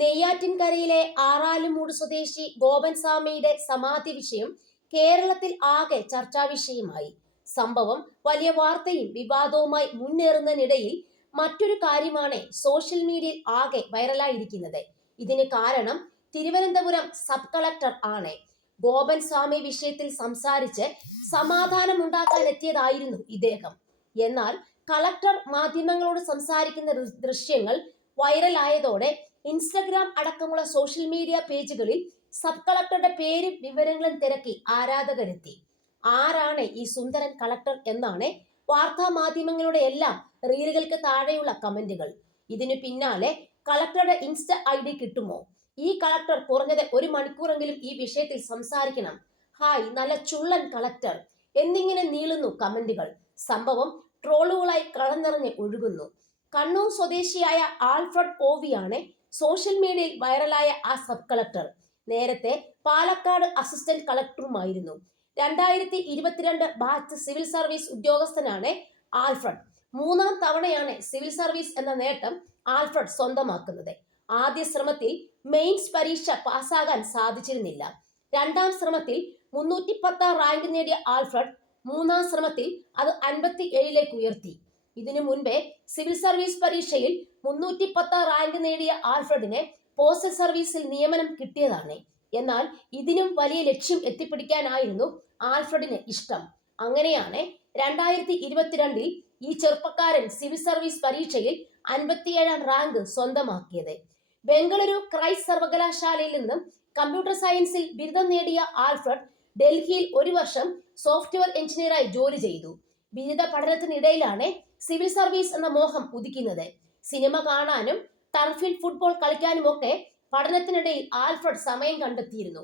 നെയ്യാറ്റിൻകരയിലെ ആറാലുമൂട് സ്വദേശി ഗോപൻ സ്വാമിയുടെ സമാധി വിഷയം കേരളത്തിൽ ആകെ ചർച്ചാ വിഷയമായി. സംഭവം വലിയ വാർത്തയും വിവാദവുമായി മുന്നേറുന്നതിനിടയിൽ മറ്റൊരു കാര്യമാണ് സോഷ്യൽ മീഡിയയിൽ ആകെ വൈറലായിരിക്കുന്നത്. ഇതിന് കാരണം തിരുവനന്തപുരം സബ് കളക്ടർ ആണ്. ഗോപൻ സ്വാമി വിഷയത്തിൽ സംസാരിച്ച് സമാധാനമുണ്ടാക്കാൻ എത്തിയതായിരുന്നു ഇദ്ദേഹം. എന്നാൽ കളക്ടർ മാധ്യമങ്ങളോട് സംസാരിക്കുന്ന ദൃശ്യങ്ങൾ വൈറലായതോടെ ഇൻസ്റ്റഗ്രാം അടക്കമുള്ള സോഷ്യൽ മീഡിയ പേജുകളിൽ സബ് കളക്ടറുടെ പേരും വിവരങ്ങളും തിരക്കി ആരാധകരെത്തി. ആരാണ് ഈ സുന്ദരൻ കളക്ടർ എന്നാണ് വാർത്താ മാധ്യമങ്ങളുടെ എല്ലാം റീലുകൾക്ക് താഴെയുള്ള കമന്റുകൾ. ഇതിനു പിന്നാലെ കളക്ടറുടെ ഇൻസ്റ്റ ഐ ഡി കിട്ടുമോ? ഈ കളക്ടർ കുറഞ്ഞത് ഒരു മണിക്കൂറെങ്കിലും ഈ വിഷയത്തിൽ സംസാരിക്കണം. ഹായ് നല്ല ചുള്ളൻ കളക്ടർ. എന്നിങ്ങനെ നീളുന്നു കമന്റുകൾ. സംഭവം ട്രോളുകളായി കളനിറഞ്ഞ് ഒഴുകുന്നു. കണ്ണൂർ സ്വദേശിയായ ആൽഫ്രഡ് ഓവിയാണ് സോഷ്യൽ മീഡിയയിൽ വൈറലായ ആ സബ് കളക്ടർ നേരത്തെ പാലക്കാട് അസിസ്റ്റന്റ് കളക്ടറുമായിരുന്നു രണ്ടായിരത്തി ഇരുപത്തിരണ്ട് ബാച്ച് സിവിൽ സർവീസ് ഉദ്യോഗസ്ഥനാണ് ആൽഫ്രഡ്. മൂന്നാം തവണയാണ് സിവിൽ സർവീസ് എന്ന നേട്ടം ആൽഫ്രഡ് സ്വന്തമാക്കുന്നത്. ആദ്യ ശ്രമത്തിൽ മെയിൻസ് പരീക്ഷ പാസ്സാകാൻ സാധിച്ചിരുന്നില്ല. രണ്ടാം ശ്രമത്തിൽ മുന്നൂറ്റി പത്താം റാങ്ക് നേടിയ ആൽഫ്രഡ് മൂന്നാം ശ്രമത്തിൽ അത് അൻപത്തി ഏഴിലേക്ക് ഉയർത്തി. ഇതിനു മുൻപേ സിവിൽ സർവീസ് പരീക്ഷയിൽ മുന്നൂറ്റി പത്ത് റാങ്ക് നേടിയ ആൽഫ്രഡിന് പോസ്റ്റൽ സർവീസിൽ നിയമനം കിട്ടിയതാണ്. എന്നാൽ ഇതിനും വലിയ ലക്ഷ്യം എത്തിപ്പിടിക്കാനായിരുന്നു ആൽഫ്രഡിന് ഇഷ്ടം. അങ്ങനെയാണ് രണ്ടായിരത്തി ഇരുപത്തിരണ്ടിൽ ഈ ചെറുപ്പക്കാരൻ സിവിൽ സർവീസ് പരീക്ഷയിൽ അൻപത്തിയേഴാം റാങ്ക് സ്വന്തമാക്കിയത്. ബംഗളൂരു ക്രൈസ്റ്റ് സർവകലാശാലയിൽ നിന്നും കമ്പ്യൂട്ടർ സയൻസിൽ ബിരുദം നേടിയ ആൽഫ്രഡ് ഡൽഹിയിൽ ഒരു വർഷം സോഫ്റ്റ്വെയർ എഞ്ചിനീയറായി ജോലി ചെയ്തു. ബിരുദ പഠനത്തിനിടയിലാണ് സിവിൽ സർവീസ് എന്ന മോഹം ഉദിക്കുന്നത്. സിനിമ കാണാനും ടർഫിൽ ഫുട്ബോൾ കളിക്കാനുമൊക്കെ പഠനത്തിനിടയിൽ ആൽഫ്രഡ് സമയം കണ്ടെത്തിയിരുന്നു.